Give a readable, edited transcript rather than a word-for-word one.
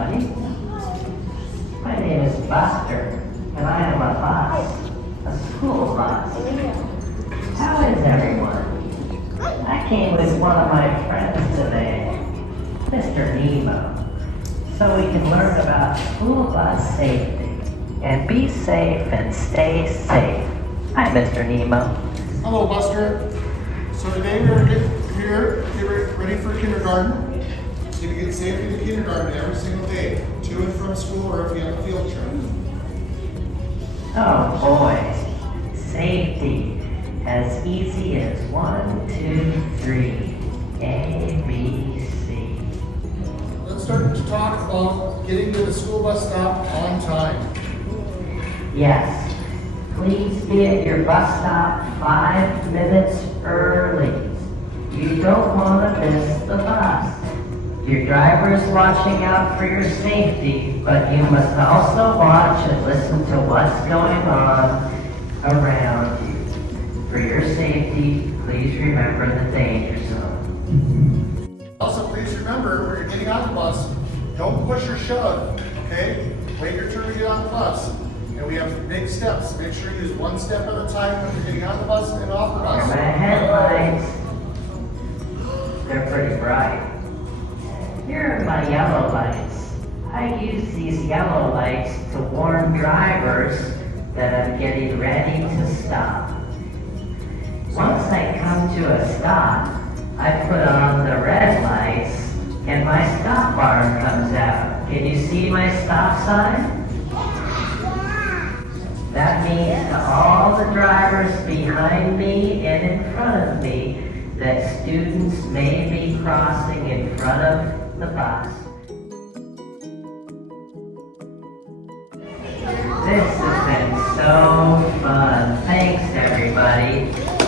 everybody. My name is Buster, and I am a bus, a school bus. How is everyone? I came with one of my friends today, Mr. Nemo, so we can learn about school bus safety and be safe and stay safe. Hi, Mr. Nemo. Hello, Buster. So today we're here, get ready for kindergarten. You're gonna get safely to kindergarten every single day, to and from school or if you have a field trip. Oh boy, safety, as easy as 1, 2, 3, A, B, C. Let's start to talk about getting to the school bus stop on time. Yes, please be at your bus stop 5 minutes early. You don't want to miss the bus. Your driver is watching out for your safety, but you must also watch and listen to what's going on around you. For your safety, please remember the danger zone. Also, please remember when you're getting on the bus, don't push or shove, okay? Wait your turn to get on the bus. And we have big steps. Make sure you use one step at a time when you're getting on the bus and off the bus. My headlights, they're pretty bright. Here are my yellow lights. I use these yellow lights to warn drivers that I'm getting ready to stop. Once I come to a stop, I put on the red lights and my stop arm comes out. Can you see my stop sign? That means to all the drivers behind me and in front of me that students may be crossing in front of the bus. This has been so fun. Thanks, everybody.